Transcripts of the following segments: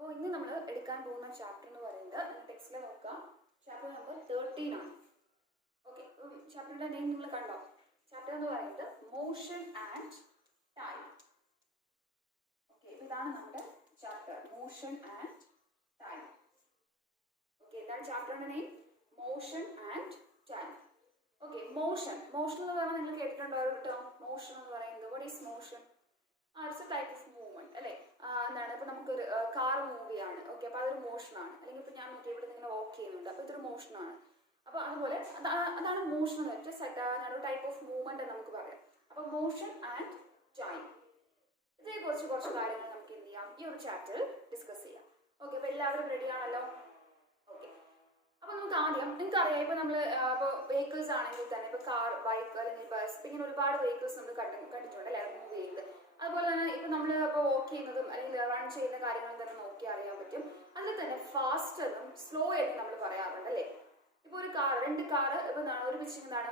അപ്പോൾ ഇന്ന് നമ്മൾ എടുക്കാൻ പോകുന്ന ചാപ്റ്റർ എന്ന് പറയുന്നത് ടെക്സ്റ്റിൽ നോക്കാം. ചാപ്റ്റർ നമ്പർ 13 ആണ്. ഓക്കെ, ചാപ്റ്ററിന്റെ നെയിം നിങ്ങൾ കണ്ടോ? ചാപ്റ്റർ എന്ന് പറയുന്നത് മോഷൻ ആൻഡ് ടൈം. ഓക്കെ, ഇതാണ് നമ്മുടെ chapter, motion and time. Okay, എന്താണ് ചാപ്റ്ററിന്റെ name? Motion and time. Okay, motion എന്ന് പറഞ്ഞാൽ നിങ്ങൾ കേട്ടിട്ടുണ്ടോ ഒരു ടേം? മോഷൻ എന്ന് പറയുന്നത് what is motion? It's a type of movement അല്ലേ? എന്താണ്, ഇപ്പൊ നമുക്കൊരു കാർ മൂവ് ചെയ്യാണ്. ഓക്കെ, അപ്പൊ അതൊരു മോഷനാണ്. അല്ലെങ്കിൽ ഇപ്പൊ ഞാൻ മറ്റേ ഇവിടെ ഇങ്ങനെ വാക്ക് ചെയ്യുന്നുണ്ട്, അപ്പൊ ഇതൊരു മോഷനാണ്. അപ്പൊ അതുപോലെ അതാണ് മോഷൻ എന്ന് വെച്ചാൽ ഒരു ടൈപ്പ് ഓഫ് മൂവ്മെന്റ് എന്ന് നമുക്ക് പറയാം. അപ്പൊ മോഷൻ ആൻഡ് ടൈം, ഇതേ കുറച്ച് കാര്യങ്ങൾ നമുക്ക് എന്ത് ചെയ്യാം, ഈ ഒരു ചാപ്റ്ററിൽ ഡിസ്കസ് ചെയ്യാം. ഓക്കെ, അപ്പൊ എല്ലാവരും റെഡി ആണല്ലോ? ഓക്കെ, അപ്പൊ നമുക്ക് ആദ്യം നിങ്ങൾക്കറിയാം, ഇപ്പൊ നമ്മള് ഇപ്പോൾ വെഹിക്കിൾസ് ആണെങ്കിൽ തന്നെ ഇപ്പൊ കാർ, ബൈക്ക് അല്ലെങ്കിൽ ബസ്, ഇങ്ങനെ ഒരുപാട് വെഹിക്കിൾസ് നമ്മൾ കണ്ടിട്ടുണ്ട് അല്ലെ, മൂവ് ചെയ്യുന്നത്. അതുപോലെ തന്നെ ഇപ്പൊ നമ്മൾ ഇപ്പോൾ വാക്ക് ചെയ്യുന്നതും അല്ലെങ്കിൽ റൺ ചെയ്യുന്ന കാര്യങ്ങളും തന്നെ നോക്കി അറിയാൻ പറ്റും. അതിൽ തന്നെ ഫാസ്റ്റ് എന്നും സ്ലോ എന്നും നമ്മൾ പറയാറുണ്ട് അല്ലേ? ഇപ്പൊ ഒരു കാർ, രണ്ട് കാറ് ഇപ്പൊ എന്താണ് ഒരുമിച്ച് എന്താണ്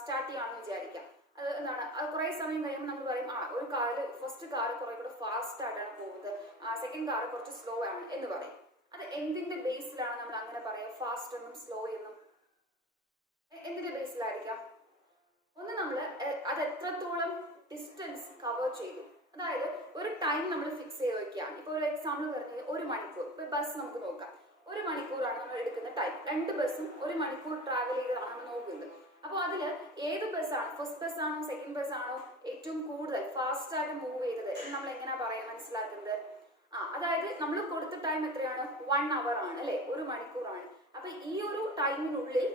സ്റ്റാർട്ട് ചെയ്യാണെന്ന് വിചാരിക്കാം. അത് എന്താണ്, അത് കുറെ സമയം കഴിയുമ്പോൾ നമ്മൾ പറയും ഒരു കാറിൽ ഫസ്റ്റ് കാർ കുറെ കൂടെ ഫാസ്റ്റ് ആയിട്ടാണ് പോകുന്നത്, സെക്കൻഡ് കാർ കുറച്ച് സ്ലോ ആണ് എന്ന് പറയും. അത് എന്തിന്റെ ബേസിലാണ് നമ്മൾ അങ്ങനെ പറയാം, ഫാസ്റ്റ് എന്നും സ്ലോ എന്നും? എന്തിന്റെ ബേസിലായിരിക്കാം? ഒന്ന് നമ്മൾ അത് എത്രത്തോളം ഡിസ്റ്റൻസ് കവർ ചെയ്തു, അതായത് ഒരു ടൈം നമ്മൾ ഫിക്സ് ചെയ്ത് വെക്കുകയാണ്. ഇപ്പൊ ഒരു എക്സാമ്പിൾ പറഞ്ഞത് 1 മണിക്കൂർ. ഇപ്പൊ ബസ് നമുക്ക് നോക്കാം, 1 മണിക്കൂറാണ് നമ്മൾ എടുക്കുന്ന ടൈം. 2 ബസ്സും 1 മണിക്കൂർ ട്രാവൽ ചെയ്തതാണ് നോക്കുന്നത്. അപ്പോൾ അതിൽ ഏത് ബസ്സാണ്, ഫസ്റ്റ് ബസ് ആണോ സെക്കൻഡ് ബസ് ആണോ ഏറ്റവും കൂടുതൽ ഫാസ്റ്റ് ആയിട്ട് മൂവ് ചെയ്തത് എന്ന് നമ്മൾ എങ്ങനെയാ പറയാൻ മനസ്സിലാക്കുന്നത്? അതായത് നമ്മൾ കൊടുത്ത ടൈം എത്രയാണ്? 1 അവർ ആണ് അല്ലെ, 1 മണിക്കൂറാണ്. അപ്പൊ ഈ ഒരു ടൈമിനുള്ളിൽ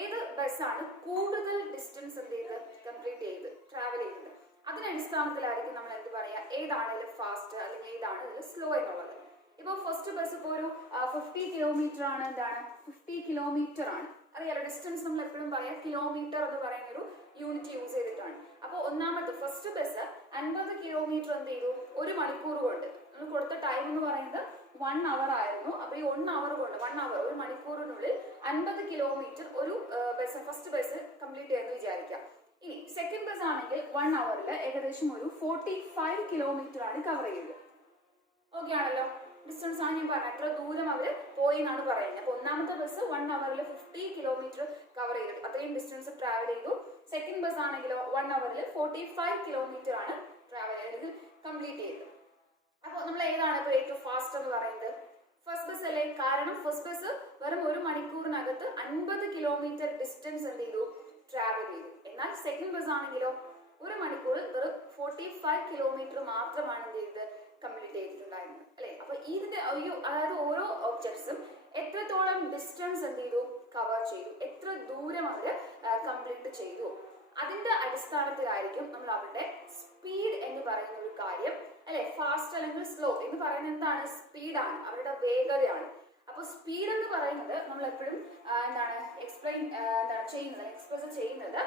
ഏത് ബസ്സാണ് കൂടുതൽ ഡിസ്റ്റൻസ് എന്ത് ചെയ്ത് കംപ്ലീറ്റ് ചെയ്ത് ട്രാവൽ ചെയ്തത്, അതിനടിസ്ഥാനത്തിലായിരിക്കും നമ്മൾ എന്ത് പറയാ, ഏതാണ് ഇതിൽ ഫാസ്റ്റ് അല്ലെങ്കിൽ ഏതാണ് ഇതിൽ സ്ലോ എന്നുള്ളത്. ഇപ്പൊ ഫസ്റ്റ് ബസ് ഇപ്പോൾ ഒരു 50 കിലോമീറ്റർ ആണ്. എന്താണ് 50 കിലോമീറ്റർ ആണ്? അറിയാലോ, ഡിസ്റ്റൻസ് നമ്മൾ എപ്പോഴും പറയാം കിലോമീറ്റർ എന്ന് പറയുന്ന ഒരു യൂണിറ്റ് യൂസ് ചെയ്തിട്ടാണ്. അപ്പോൾ ഒന്നാമത്തെ ഫസ്റ്റ് ബസ് 50 കിലോമീറ്റർ എന്ത് ചെയ്തു 1 മണിക്കൂർ കൊണ്ട്. നമ്മൾ കൊടുത്ത ടൈം എന്ന് പറയുന്നത് 1 അവർ ആയിരുന്നു. അപ്പൊ ഈ 1 അവർ കൊണ്ട് 1 അവർ 1 മണിക്കൂറിനുള്ളിൽ 50 കിലോമീറ്റർ ഒരു ബസ് ഫസ്റ്റ് ബസ് കംപ്ലീറ്റ് ചെയ്യുമെന്ന് വിചാരിക്കാം. ഇനി സെക്കൻഡ് ബസ് ആണെങ്കിൽ 1 അവറിൽ ഏകദേശം ഒരു 45 കിലോമീറ്റർ ആണ് കവർ ചെയ്തത്. ഓക്കെ ആണല്ലോ, ഡിസ്റ്റൻസ് ആണ് ഞാൻ പറഞ്ഞത്, എത്ര ദൂരം അവർ പോയി എന്നാണ് പറയുന്നത്. അപ്പൊ ഒന്നാമത്തെ ബസ് 1 അവറിൽ 50 കിലോമീറ്റർ കവർ ചെയ്തു, അത്രയും ഡിസ്റ്റൻസ് ട്രാവൽ ചെയ്തു. സെക്കൻഡ് ബസ് ആണെങ്കിലോ 1 അവറിൽ 45 കിലോമീറ്റർ ആണ് ട്രാവൽ ചെയ്തത്, കംപ്ലീറ്റ് ചെയ്തത്. അപ്പൊ നമ്മൾ ഏതാണ് ഇപ്പോൾ ഏറ്റവും ഫാസ്റ്റ് എന്ന് പറയുന്നത്? ഫസ്റ്റ് ബസ് അല്ലേ? കാരണം ഫസ്റ്റ് ബസ് വെറും 1 മണിക്കൂറിനകത്ത് 50 കിലോമീറ്റർ ഡിസ്റ്റൻസ് എന്ത് ചെയ്തു ട്രാവൽ ചെയ്തു. എന്നാൽ സെക്കൻഡ് ബസ് ആണെങ്കിലോ 1 മണിക്കൂറിൽ വെറും 45 കിലോമീറ്റർ മാത്രമാണ് എന്ത് ചെയ്തത് കംപ്ലീറ്റ് ചെയ്തിട്ടുണ്ടായിരുന്നത് അല്ലെ? അപ്പൊ ഇതിന്റെ അതായത് ഓരോ ഒബ്ജക്ട്സും എത്രത്തോളം ഡിസ്റ്റൻസ് എന്ത് ചെയ്തു കവർ ചെയ്തു, എത്ര ദൂരം അവർ കംപ്ലീറ്റ് ചെയ്തു, അതിന്റെ അടിസ്ഥാനത്തിലായിരിക്കും നമ്മൾ അവരുടെ സ്പീഡ് എന്ന് പറയുന്ന ഒരു കാര്യം അല്ലെ. ഫാസ്റ്റ് അല്ലെങ്കിൽ സ്ലോ എന്ന് പറയുന്നത് എന്താണ്? സ്പീഡാണ്, അവരുടെ വേഗതയാണ്. അപ്പൊ സ്പീഡ് എന്ന് പറയുന്നത് നമ്മൾ എപ്പോഴും എന്താണ് എക്സ്പ്രസ് ചെയ്യുന്നത്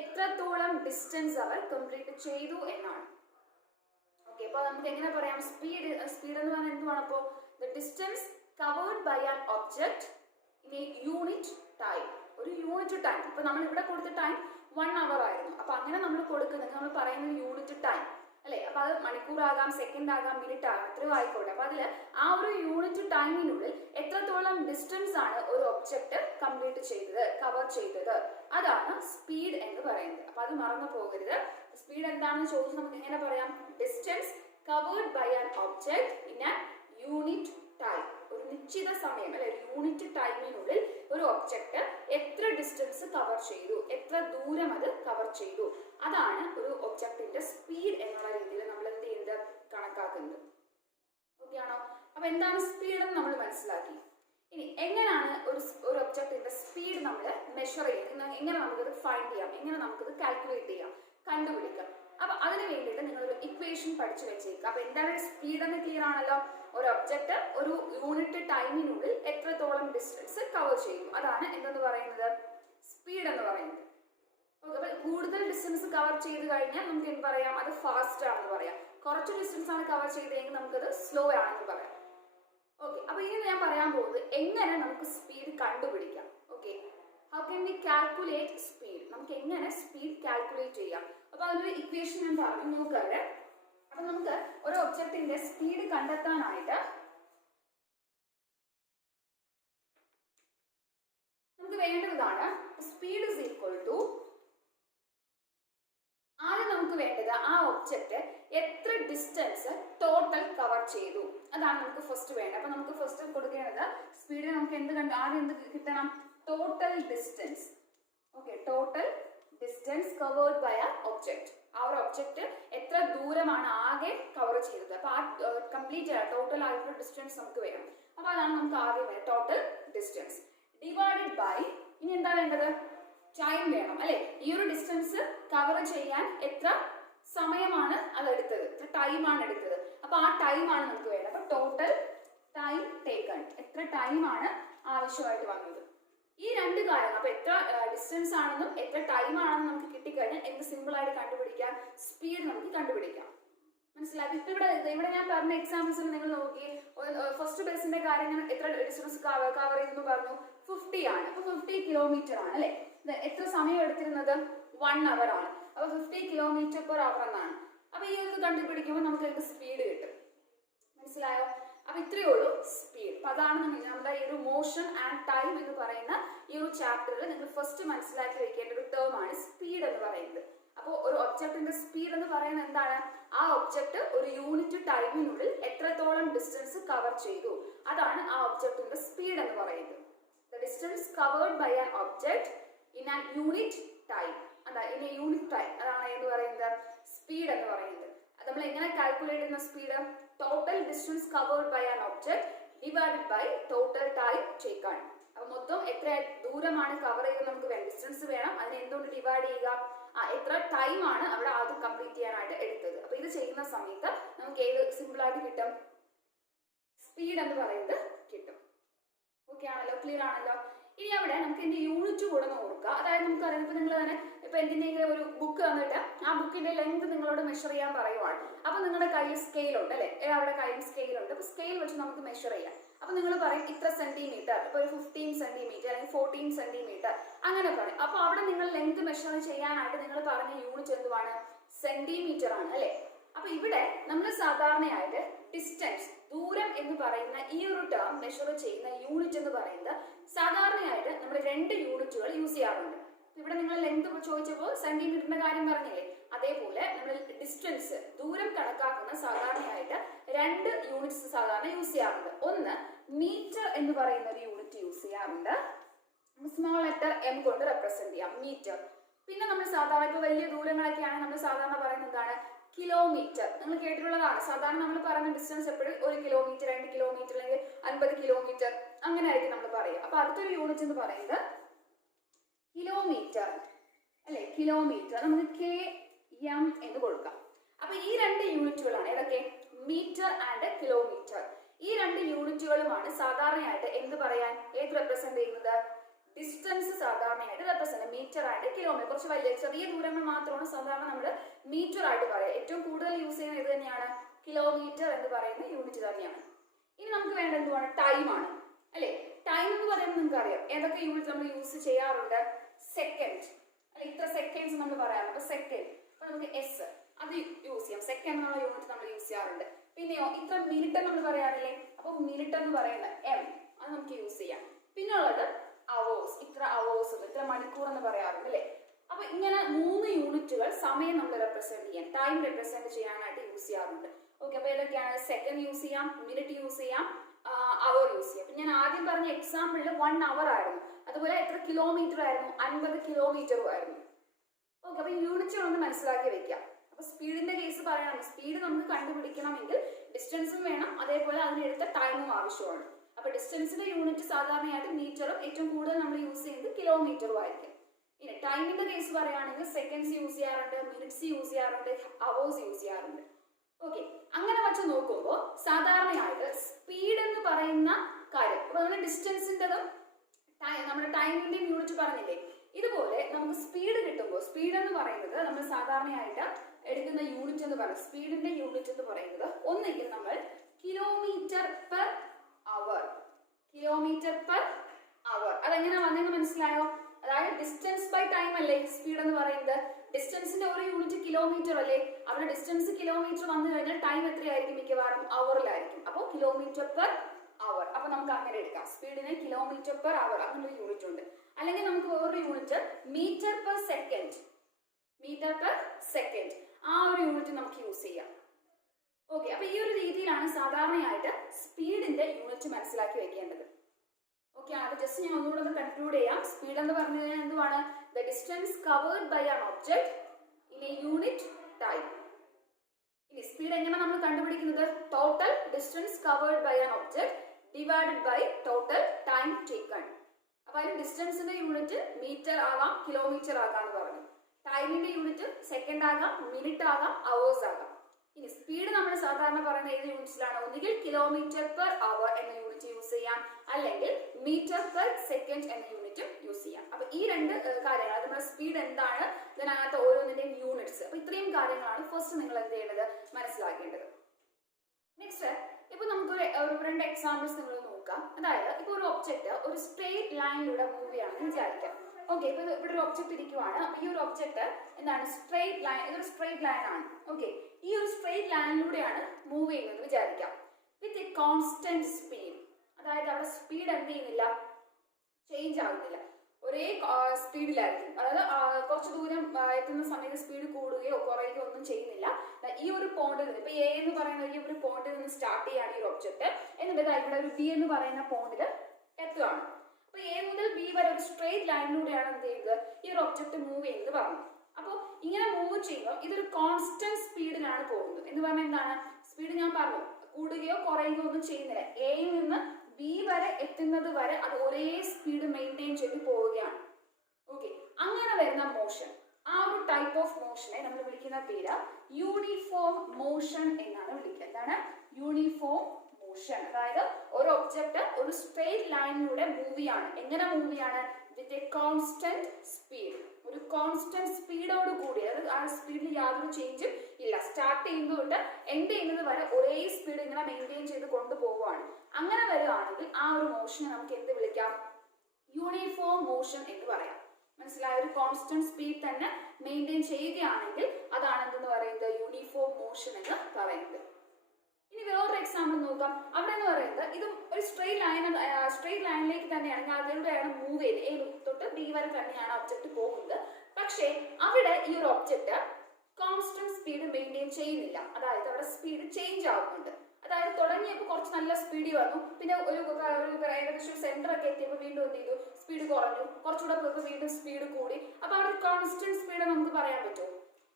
എത്രത്തോളം ഡിസ്റ്റൻസ് അവർ കംപ്ലീറ്റ് ചെയ്തു എന്നാണ്. ഓക്കെ, അപ്പൊ നമുക്ക് എങ്ങനെ പറയാം സ്പീഡ് എന്ന് പറഞ്ഞാൽ എന്തുവാണ്? അപ്പോ the distance covered by an object in a unit time, ഒരു യൂണിറ്റ് ടൈം. ഇപ്പൊ നമ്മൾ ഇവിടെ കൊടുത്ത ടൈം 1 അവർ ആയിരുന്നു. അപ്പൊ അങ്ങനെ നമ്മൾ കൊടുക്കുന്നത് നമ്മൾ പറയുന്നത് യൂണിറ്റ് ടൈം അല്ലെ? അപ്പൊ അത് മണിക്കൂറാകാം, സെക്കൻഡ് ആകാം, മിനിറ്റ് ആകാം, എത്രയോ ആയിക്കോട്ടെ. അപ്പൊ അതിൽ ആ ഒരു യൂണിറ്റ് ടൈമിനുള്ളിൽ എത്രത്തോളം ഡിസ്റ്റൻസ് ആണ് ഒരു ഒബ്ജക്ട് കംപ്ലീറ്റ് ചെയ്തത്, കവർ ചെയ്തത്, അതാണ് സ്പീഡ് എന്ന് പറയുന്നത്. അപ്പൊ അത് മറന്നു പോകരുത്. സ്പീഡ് എന്താണെന്ന് ചോദിച്ചാൽ നമുക്ക് എങ്ങനെ പറയാം? Distance covered by an object in an unit time, ഒരു നിശ്ചിത സമയം അല്ലെ, യൂണിറ്റ് ടൈമിനുള്ളിൽ ഒരു ഒബ്ജക്ട് എത്ര ഡിസ്റ്റൻസ് കവർ ചെയ്തു, എത്ര ദൂരം അത് കവർ ചെയ്തു, അതാണ് ഒരു ഒബ്ജക്റ്റിന്റെ സ്പീഡ് എന്നുള്ള രീതിയിൽ നമ്മൾ എന്ത് ചെയ്യുന്നത് കണക്കാക്കുന്നത്. ഓക്കെ ആണോ? അപ്പൊ എന്താണ് സ്പീഡ് എന്ന് നമ്മൾ മനസ്സിലാക്കി. ഇനി എങ്ങനെയാണ് ഒരു ഒബ്ജക്റ്റിന്റെ സ്പീഡ് നമ്മൾ മെഷർ ചെയ്യുന്നത്, എങ്ങനെ നമുക്കത് ഫൈൻഡ് ചെയ്യാം, എങ്ങനെ നമുക്കത് കാൽക്കുലേറ്റ് ചെയ്യാം, കണ്ടുപിടിക്കാം. അപ്പൊ അതിന് വേണ്ടിയിട്ട് നിങ്ങളൊരു ഇക്വേഷൻ പഠിച്ചു വെച്ചേക്കുക. അപ്പൊ എന്താണ് സ്പീഡ് എന്ന് ക്ലിയർ ആണല്ലോ? ഒരു ഒബ്ജക്ട് ഒരു യൂണിറ്റ് ടൈമിനുള്ളിൽ എത്രത്തോളം ഡിസ്റ്റൻസ് കവർ ചെയ്യും, അതാണ് എന്തെന്ന് പറയുന്നത് സ്പീഡ് എന്ന് പറയുന്നത്. ഓക്കെ, അപ്പൊ കൂടുതൽ ഡിസ്റ്റൻസ് കവർ ചെയ്ത് കഴിഞ്ഞാൽ നമുക്ക് എന്ത് പറയാം? അത് ഫാസ്റ്റ് ആണെന്ന് പറയാം. കുറച്ച് ഡിസ്റ്റൻസ് ആണ് കവർ ചെയ്തെങ്കിൽ നമുക്കത് സ്ലോ ആണെന്ന് പറയാം. ഓക്കെ, അപ്പൊ ഇനി ഞാൻ പറയാൻ പോകുന്നത് എങ്ങനെ നമുക്ക് സ്പീഡ് കണ്ടുപിടിക്കാം. Okay, how can we calculate speed? നമുക്ക് എങ്ങനെ സ്പീഡ് കാൽക്കുലേറ്റ് ചെയ്യാം? അപ്പൊ അതിനൊരു ഇക്വേഷൻ ഞാൻ പറഞ്ഞു നോക്കാറ്. അപ്പൊ നമുക്ക് ഒരു ഒബ്ജക്റ്റിന്റെ സ്പീഡ് കണ്ടെത്താനായിട്ട് വേണ്ടതാണ് സ്പീഡ് ഇസ് ഈക്വൽ ടു, ആദ്യം നമുക്ക് വേണ്ടത് ആ ഒബ്ജക്റ്റ് എത്ര ഡിസ്റ്റൻസ് ടോട്ടൽ കവർ ചെയ്തു, അതാണ് നമുക്ക് ഫസ്റ്റ് വേണ്ടത്. അപ്പൊ നമുക്ക് ഫസ്റ്റ് കൊടുക്കേണ്ടത് സ്പീഡിൽ നമുക്ക് എന്ത് കണ്ടു, ആദ്യം എന്ത് കിട്ടണം, total distance. Okay, total distance covered by ആ ഒബ്ജക്റ്റ്. ആ ഒരു ഒബ്ജക്റ്റ് എത്ര ദൂരമാണ് ആകെ കവർ ചെയ്തത്, അപ്പൊ ആ കംപ്ലീറ്റ് ടോട്ടൽ ആയിട്ടുള്ള ഡിസ്റ്റൻസ് നമുക്ക് വേണം. അപ്പൊ അതാണ് നമുക്ക് ആദ്യം വേണ്ടത്, ടോട്ടൽ ഡിസ്റ്റൻസ് ഡിവൈഡഡ് ബൈ, ഇനി എന്താ വേണ്ടത്, ടൈം വേണം അല്ലെ. ഈ ഒരു ഡിസ്റ്റൻസ് കവർ ചെയ്യാൻ എത്ര സമയമാണ് അത് എടുത്തത്, എത്ര ടൈമാണ് എടുത്തത്, അപ്പൊ ആ ടൈമാണ് നമുക്ക് വേണ്ടത്. അപ്പൊ ടോട്ടൽ ടൈം ടേക്കൺ, എത്ര ടൈമാണ് ആവശ്യമായിട്ട് വന്നത്. ഈ രണ്ട് കാര്യങ്ങൾ, അപ്പൊ എത്ര ഡിസ്റ്റൻസ് ആണെന്നും എത്ര ടൈം ആണെന്നും നമുക്ക് കിട്ടിക്കഴിഞ്ഞാൽ എന്ത് സിമ്പിൾ ആയിട്ട് കണ്ടുപിടിക്കാം, സ്പീഡ് നമുക്ക് കണ്ടുപിടിക്കാം. മനസ്സിലാക്കി? ഇപ്പൊ ഇവിടെ ഞാൻ പറഞ്ഞ എക്സാമ്പിൾസിൽ നിങ്ങൾ നോക്കി, ഫസ്റ്റ് ബസ്സിന്റെ കാര്യങ്ങൾ എത്ര ഡിസ്റ്റൻസ് കവർ ചെയ്തെന്ന് പറഞ്ഞു, 50 ആണ്. അപ്പൊ 50 കിലോമീറ്റർ ആണ് അല്ലെ. എത്ര സമയം എടുത്തിരുന്നത്, 1 അവർ ആണ്. അപ്പൊ 50 കിലോമീറ്റർ പെർ അവർ എന്നാണ്. അപ്പൊ ഈ ഒരു കണ്ടുപിടിക്കുമ്പോൾ നമുക്ക് അതിന്റെ സ്പീഡ് കിട്ടും. മനസ്സിലായോ? അപ്പൊ ഇത്രയേ ഉള്ളൂ സ്പീഡ്. അപ്പൊ അതാണ് നമ്മുടെ ഈ ഒരു മോഷൻ ആൻഡ് ടൈം എന്ന് പറയുന്ന ഈ ഒരു ചാപ്റ്ററിൽ നിങ്ങൾ ഫസ്റ്റ് മനസ്സിലാക്കി വെക്കേണ്ട ഒരു ടേം ആണ് സ്പീഡ് എന്ന് പറയുന്നത്. അപ്പോൾ ഒരു ഒബ്ജക്റ്റിന്റെ സ്പീഡ് എന്ന് പറയുന്നത് എന്താണ്, ആ ഒബ്ജക്റ്റ് ഒരു യൂണിറ്റ് ടൈമിനുള്ളിൽ എത്രത്തോളം ഡിസ്റ്റൻസ് കവർ ചെയ്തു, അതാണ് ആ ഒബ്ജക്റ്റിന്റെ സ്പീഡ് എന്ന് പറയുന്നത്. The distance covered by an object in an unit time, അതാ ഇൻ എ യൂണിറ്റ് ടൈം, അതാണ് എന്ന് പറയുന്നത് സ്പീഡ് എന്ന് പറയുന്നത്. അത് നമ്മൾ എങ്ങനെ കാൽക്കുലേറ്റ് ചെയ്യുന്ന speed, total distance covered by an object divided by total time taken. അപ്പൊ മൊത്തം എത്ര ദൂരമാണ് കവർ ചെയ്ത് നമുക്ക് വേണം, ഡിസ്റ്റൻസ് വേണം, അതിനെ എന്തുകൊണ്ട് ഡിവൈഡ് ചെയ്യുക, എത്ര ടൈം ആണ് അവിടെ അത് കംപ്ലീറ്റ് ചെയ്യാനായിട്ട് എടുത്തത്. അപ്പൊ ഇത് ചെയ്യുന്ന സമയത്ത് നമുക്ക് ഏത് സിമ്പിൾ ആയിട്ട് കിട്ടും, സ്പീഡ് എന്ന് പറയുന്നത് കിട്ടും. ഓക്കെ ആണല്ലോ, ക്ലിയർ ആണല്ലോ. ഇനി അവിടെ നമുക്ക് ഇതിന്റെ യൂണിറ്റ് കൂടെ നോക്കുക. അതായത് നമുക്കറിയാം, ഇപ്പൊ നിങ്ങൾ തന്നെ ഇപ്പൊ എന്തിനെങ്കിലും ഒരു ബുക്ക് തന്നിട്ട് ആ ബുക്കിന്റെ ലെങ്ത് നിങ്ങളോട് മെഷർ ചെയ്യാൻ പറയുവാണ്. അപ്പൊ നിങ്ങളുടെ കയ്യിൽ സ്കെയിൽ ഉണ്ട് അല്ലെ, എല്ലാവരുടെ കയ്യിൽ സ്കെയിൽ ഉണ്ട്. അപ്പൊ സ്കെയിൽ വെച്ച് നമുക്ക് മെഷർ ചെയ്യാം. അപ്പൊ നിങ്ങൾ പറയും ഇത്ര സെന്റിമീറ്റർ, ഇപ്പൊ ഒരു 15 സെന്റിമീറ്റർ അല്ലെങ്കിൽ 14 സെന്റിമീറ്റർ അങ്ങനെ പറയും. അപ്പൊ അവിടെ നിങ്ങൾ ലെങ്ത് മെഷർ ചെയ്യാനായിട്ട് നിങ്ങൾ പറഞ്ഞ യൂണിറ്റ് എന്തുവാണ്, സെന്റിമീറ്റർ ആണ് അല്ലെ. അപ്പൊ ഇവിടെ നമ്മൾ സാധാരണയായിട്ട് ഡിസ്റ്റൻസ്, ദൂരം എന്ന് പറയുന്ന ഈ ഒരു ടേം മെഷർ ചെയ്യുന്ന യൂണിറ്റ് എന്ന് പറയുന്നത് സാധാരണയായിട്ട് നമ്മൾ 2 യൂണിറ്റുകൾ യൂസ് ചെയ്യാറുണ്ട്. ഇവിടെ നിങ്ങൾ ലെങ്ത് ചോദിച്ചപ്പോൾ സെന്റിമീറ്ററിന്റെ കാര്യം പറഞ്ഞില്ലേ, അതേപോലെ നമ്മൾ ഡിസ്റ്റൻസ്, ദൂരം കണക്കാക്കുന്ന സാധാരണയായിട്ട് 2 യൂണിറ്റ്സ് സാധാരണ യൂസ് ചെയ്യാറുണ്ട്. ഒന്ന് മീറ്റർ എന്ന് പറയുന്ന ഒരു യൂണിറ്റ് യൂസ് ചെയ്യാറുണ്ട്, സ്മോൾ ലെറ്റർ എം കൊണ്ട് റെപ്രസെന്റ് ചെയ്യാം, മീറ്റർ. പിന്നെ നമ്മൾ സാധാരണ ഇപ്പൊ വലിയ ദൂരങ്ങളൊക്കെയാണ് നമ്മൾ സാധാരണ പറയുന്നത് എന്താണ്, കിലോമീറ്റർ. നിങ്ങൾ കേട്ടിട്ടുള്ളതാണ്. സാധാരണ നമ്മൾ പറയുന്ന ഡിസ്റ്റൻസ് എപ്പോഴും 1 കിലോമീറ്റർ, 2 കിലോമീറ്റർ അല്ലെങ്കിൽ 50 കിലോമീറ്റർ അങ്ങനെ ആയിരിക്കും നമ്മൾ പറയുക. അപ്പൊ അടുത്തൊരു യൂണിറ്റ് എന്ന് പറയുന്നത് കിലോമീറ്റർ അല്ലെ, കിലോമീറ്റർ. നമുക്ക് km എന്ന് കൊടുക്കാം. അപ്പൊ ഈ 2 യൂണിറ്റുകളാണ് ഏതൊക്കെ, മീറ്റർ ആൻഡ് കിലോമീറ്റർ. ഈ 2 യൂണിറ്റുകളുമാണ് സാധാരണയായിട്ട് എന്ത് പറയാൻ, ഏത് റെപ്രസെന്റ് ചെയ്യുന്നത്, ഡിസ്റ്റൻസ് സാധാരണയായിട്ട് റെപ്രസെന്റ്, മീറ്റർ ആൻഡ് കിലോമീറ്റർ. കുറച്ച് വലിയ ചെറിയ ദൂരങ്ങൾ മാത്രമാണ് സാധാരണ നമ്മൾ മീറ്റർ ആയിട്ട് പറയാം. ഏറ്റവും കൂടുതൽ യൂസ് ചെയ്യുന്നത് ഇത് തന്നെയാണ്, കിലോമീറ്റർ എന്ന് പറയുന്ന യൂണിറ്റ് തന്നെയാണ്. ഇനി നമുക്ക് വേണ്ട എന്തുവാണ്, ടൈമാണ് അല്ലെ. ടൈം എന്ന് പറയുമ്പോൾ നിങ്ങൾക്ക് അറിയാം ഏതൊക്കെ യൂണിറ്റ് നമ്മൾ യൂസ് ചെയ്യാറുണ്ട്, സെക്കൻഡ് അല്ലെ, ഇത്ര സെക്കൻഡ്സ് നമ്മൾ പറയാറുണ്ട്. അപ്പൊ സെക്കൻഡ്, അപ്പൊ നമുക്ക് എസ് അത് യൂസ് ചെയ്യാം, സെക്കൻഡ് എന്നുള്ള യൂണിറ്റ് നമ്മൾ യൂസ് ചെയ്യാറുണ്ട്. പിന്നെയോ ഇത്ര മിനിറ്റ് നമ്മൾ പറയാറില്ലേ, അപ്പൊ മിനിറ്റ് എന്ന് പറയുന്ന എം അത് നമുക്ക് യൂസ് ചെയ്യാം. പിന്നെ ഉള്ളത് അവേഴ്സ്, ഇത്ര അവേഴ്സ്, ഇത്ര മണിക്കൂർ എന്ന് പറയാറുണ്ട് അല്ലെ. അപ്പൊ ഇങ്ങനെ 3 യൂണിറ്റുകൾ സമയം നമ്മൾ റെപ്രസെന്റ് ചെയ്യാൻ, ടൈം റെപ്രസെന്റ് ചെയ്യാനായിട്ട് യൂസ് ചെയ്യാറുണ്ട്. ഓക്കെ, അപ്പൊ ഏതൊക്കെയാണ്, സെക്കൻഡ് യൂസ് ചെയ്യാം, മിനിറ്റ് യൂസ് ചെയ്യാം, അവർ യൂസ് ചെയ്യാം. ഞാൻ ആദ്യം പറഞ്ഞ എക്സാമ്പിളിൽ 1 അവർ ആയിരുന്നു. അതുപോലെ എത്ര കിലോമീറ്റർ ആയിരുന്നു, 50 കിലോമീറ്ററും ആയിരുന്നു. ഓക്കെ, അപ്പൊ ഈ യൂണിറ്റുകൾ ഒന്ന് മനസ്സിലാക്കി വെക്കാം. അപ്പൊ സ്പീഡിന്റെ കേസ് പറയണം, സ്പീഡ് നമുക്ക് കണ്ടുപിടിക്കണമെങ്കിൽ ഡിസ്റ്റൻസും വേണം, അതേപോലെ അതിനെടുത്ത ടൈമും ആവശ്യമാണ്. അപ്പൊ ഡിസ്റ്റൻസിന്റെ യൂണിറ്റ് സാധാരണയായിട്ട് മീറ്ററും ഏറ്റവും കൂടുതൽ നമ്മൾ യൂസ് ചെയ്യുന്നത് കിലോമീറ്ററും ആയിരിക്കും. ഇനി ടൈമിന്റെ കേസ് പറയുകയാണെങ്കിൽ സെക്കൻഡ്സ് യൂസ് ചെയ്യാറുണ്ട്, മിനിറ്റ്സ് യൂസ് ചെയ്യാറുണ്ട്, അവേഴ്സ് യൂസ് ചെയ്യാറുണ്ട്. ഓക്കെ, അങ്ങനെ വെച്ച് നോക്കുമ്പോൾ സാധാരണയായിട്ട് സ്പീഡ് എന്ന് പറയുന്ന കാര്യം, അപ്പൊ നമ്മൾ ഡിസ്റ്റൻസിൻ്റെതും നമ്മുടെ ടൈമിന്റെയും യൂണിറ്റ് പറഞ്ഞില്ലേ, ഇതുപോലെ നമുക്ക് സ്പീഡ് കിട്ടുമ്പോൾ സ്പീഡ് എന്ന് പറയുന്നത് നമ്മൾ സാധാരണയായിട്ട് എടുക്കുന്ന യൂണിറ്റ് എന്ന് പറയുന്നത്, സ്പീഡിന്റെ യൂണിറ്റ് എന്ന് പറയുന്നത് ഒന്നെങ്കിൽ നമ്മൾ kilometre per hour, kilometre per hour. അതെങ്ങനെ വന്നെന്ന് മനസ്സിലായോ? അതായത് ഡിസ്റ്റൻസ് ബൈ ടൈം അല്ലേ സ്പീഡ് എന്ന് പറയുന്നത്. ഡിസ്റ്റൻസിന്റെ ഒരു യൂണിറ്റ് കിലോമീറ്റർ അല്ലേ, അവിടെ ഡിസ്റ്റൻസ് കിലോമീറ്റർ വന്നു കഴിഞ്ഞാൽ ടൈം എത്രയായിരിക്കും, മിക്കവാറും അവറിലായിരിക്കും. അപ്പോൾ കിലോമീറ്റർ പെർ അവർ. അപ്പൊ നമുക്ക് അങ്ങനെ എടുക്കാം, സ്പീഡിനെ കിലോമീറ്റർ പെർ അവർ അങ്ങനെ ഒരു യൂണിറ്റ് ഉണ്ട്. അല്ലെങ്കിൽ നമുക്ക് വേറൊരു unit metre per second, metre per second, ആ ഒരു യൂണിറ്റ് നമുക്ക് യൂസ് ചെയ്യാം. ഓക്കെ, അപ്പൊ ഈ ഒരു രീതിയിലാണ് സാധാരണയായിട്ട് സ്പീഡിന്റെ യൂണിറ്റ് മനസ്സിലാക്കി വെക്കേണ്ടത്. ഓക്കെ, അത് ജസ്റ്റ് ഞാൻ ഒന്നുകൂടെ ഒന്ന് കൺക്ലൂഡ് ചെയ്യാം. സ്പീഡ് എന്ന് പറഞ്ഞു കഴിഞ്ഞാൽ എന്തുവാണ്? The distance covered by an object in a unit time. ഇനി സ്പീഡ് എങ്ങനെ നമ്മൾ കണ്ടുപിടിക്കുന്നത്? Total distance covered by an object divided by total time taken. അപ്പൊ അതിന് ഡിസ്റ്റൻസിന്റെ യൂണിറ്റ് മീറ്റർ ആകാം, കിലോമീറ്റർ ആകാം എന്ന് പറഞ്ഞു. ടൈമിന്റെ യൂണിറ്റ് സെക്കൻഡ് ആകാം, മിനിറ്റ് ആകാം, അവേഴ്സ് ആകാം. ഇനി സ്പീഡ് നമ്മൾ സാധാരണ പറയുന്ന ഏത് യൂണിറ്റ്സിലാണ്? ഒന്നുകിൽ കിലോമീറ്റർ പെർ അവർ എന്ന യൂണിറ്റ് യൂസ് ചെയ്യാം, അല്ലെങ്കിൽ മീറ്റർ പെർ സെക്കൻഡ് എന്ന യൂണിറ്റ് യൂസ് ചെയ്യാം. അപ്പൊ ഈ രണ്ട് കാര്യങ്ങൾ, അത് നമ്മുടെ സ്പീഡ് എന്താണ്, ഇതിനകത്ത് ഓരോന്നിന്റെയും യൂണിറ്റ്സ്, അപ്പൊ ഇത്രയും കാര്യങ്ങളാണ് ഫസ്റ്റ് നിങ്ങൾ എന്ത് ചെയ്യേണ്ടത്, മനസ്സിലാക്കേണ്ടത്. നെക്സ്റ്റ്, ഇപ്പൊ നമുക്ക് രണ്ട് എക്സാമ്പിൾസ് നിങ്ങൾ നോക്കാം. അതായത് ഇപ്പൊ ഒരു ഒബ്ജക്റ്റ് ഒരു സ്ട്രെയിറ്റ് ലൈനിലൂടെ മൂവ് ചെയ്യാണെന്ന് വിചാരിക്കാം. ഓക്കെ, ഇപ്പൊ ഇവിടെ ഒരു ഒബ്ജക്റ്റ് ഇരിക്കുവാണ്. അപ്പൊ ഈ ഒരു ഒബ്ജക്റ്റ് എന്താണ്? സ്ട്രെയിറ്റ് ലൈൻ, ഇതൊരു സ്ട്രെയിറ്റ് ലൈൻ ആണ്. ഓക്കെ, ഈ ഒരു സ്ട്രെയിറ്റ് ലൈനിലൂടെയാണ് മൂവ് ചെയ്യുന്നത് വിചാരിക്കാം, വിത്ത് എ കോൺസ്റ്റന്റ് സ്പീഡ്. അതായത് അവിടെ സ്പീഡ് എന്ത് ചെയ്യുന്നില്ല, ചേഞ്ച് ആകുന്നില്ല, ഒരേ സ്പീഡിലായിരിക്കും. അതായത് കുറച്ച് ദൂരം എത്തുന്ന സമയത്ത് സ്പീഡ് കൂടുകയോ കുറയുകയോ ഒന്നും ചെയ്യുന്നില്ല. ഈ ഒരു പോയിന്റിൽ നിന്ന്, ഇപ്പൊ എ എന്ന് പറയുന്ന ഈ ഒരു പോയിന്റിൽ നിന്ന് സ്റ്റാർട്ട് ചെയ്യാണ് ഈ ഒരു ഒബ്ജക്റ്റ്, എന്നിട്ട് ഇവിടെ ഒരു ബി എന്ന് പറയുന്ന പോയിന്റിൽ എത്തുകയാണ്. അപ്പൊ എ മുതൽ ബി വരെ ഒരു സ്ട്രെയിറ്റ് ലൈനിലൂടെയാണ് എന്ത് ചെയ്യുന്നത്, ഈ ഒരു ഒബ്ജക്റ്റ് മൂവ് ചെയ്യുന്നത് പറഞ്ഞു. അപ്പോൾ ഇങ്ങനെ മൂവ് ചെയ്യുമ്പോൾ ഇതൊരു കോൺസ്റ്റന്റ് സ്പീഡിലാണ് പോകുന്നത്. എന്ന് പറഞ്ഞാൽ എന്താണ്? സ്പീഡ് ഞാൻ പറഞ്ഞു കൂടുകയോ കുറയുകയോ ഒന്നും ചെയ്യുന്നില്ല. എയിൽ നിന്ന് ബി വരെ എത്തുന്നത് വരെ അത് ഒരേ സ്പീഡ് മെയിൻറ്റെയിൻ ചെയ്ത് പോവുകയാണ്. ഓക്കെ, അങ്ങനെ വരുന്ന മോഷൻ, ആ ഒരു ടൈപ്പ് ഓഫ് മോഷനെ നമ്മൾ വിളിക്കുന്ന പേര് യൂണിഫോം മോഷൻ എന്നാണ് വിളിക്കുക. എന്താണ്? Uniform motion. അതായത് ഒരു ഒബ്ജക്റ്റ് ഒരു സ്ട്രെയിറ്റ് ലൈനിലൂടെ മൂവ് ചെയ്യാണ്. എങ്ങനെ മൂവ് ചെയ്യാണ്? വിത്ത് എ കോൺസ്റ്റന്റ് സ്പീഡ്, ഒരു കോൺസ്റ്റന്റ് സ്പീഡോട് കൂടി, അതായത് ആ സ്പീഡിൽ യാതൊരു ചേഞ്ചും ഇല്ല. സ്റ്റാർട്ട് ചെയ്യുന്നത് തൊട്ട് എൻഡ് ചെയ്യുന്നത് വരെ ഒരേ സ്പീഡ് ഇങ്ങനെ മെയിൻറ്റെയിൻ ചെയ്ത് കൊണ്ടുപോവുകയാണ്. അങ്ങനെ വരികയാണെങ്കിൽ ആ ഒരു മോഷനെ നമുക്ക് എന്ത് വിളിക്കാം? യൂണിഫോം മോഷൻ എന്ന് പറയാം. മനസ്സിലായ? ഒരു കോൺസ്റ്റന്റ് സ്പീഡ് തന്നെ മെയിൻറ്റെയിൻ ചെയ്യുകയാണെങ്കിൽ അതാണ് എന്തെന്ന് പറയുന്നത്, യൂണിഫോം മോഷൻ എന്ന് പറയുന്നത്. ഇനി വേറൊരു എക്സാമ്പിൾ നോക്കാം. അവിടെ എന്ന് പറയുന്നത് ഇത് ഒരു സ്ട്രെയിറ്റ് ലൈനിലേക്ക് തന്നെയാണ്, അതിലൂടെയാണ് മൂവ് ചെയ്ത് എ തൊട്ട് ബി വരെ തന്നെയാണ് ഒബ്ജക്റ്റ് പോകുന്നത്. പക്ഷേ അവിടെ ഈ ഒരു ഒബ്ജക്റ്റ് കോൺസ്റ്റന്റ് സ്പീഡ് മെയിൻറ്റെയിൻ ചെയ്യുന്നില്ല. അതായത് അവിടെ സ്പീഡ് ചേഞ്ച് ആവുന്നുണ്ട്. അതായത് തുടങ്ങിയപ്പോൾ കുറച്ച് നല്ല സ്പീഡിൽ വന്നു, പിന്നെ ഒരു ഏകദേശം സെന്റർ ഒക്കെ എത്തിയപ്പോൾ വീണ്ടും എന്ത് ചെയ്തു, സ്പീഡ് കുറഞ്ഞു, കുറച്ചുകൂടെ പോയപ്പോൾ വീണ്ടും സ്പീഡ് കൂടി. അപ്പൊ അവിടെ കോൺസ്റ്റന്റ് സ്പീഡ് നമുക്ക് പറയാൻ പറ്റുമോ?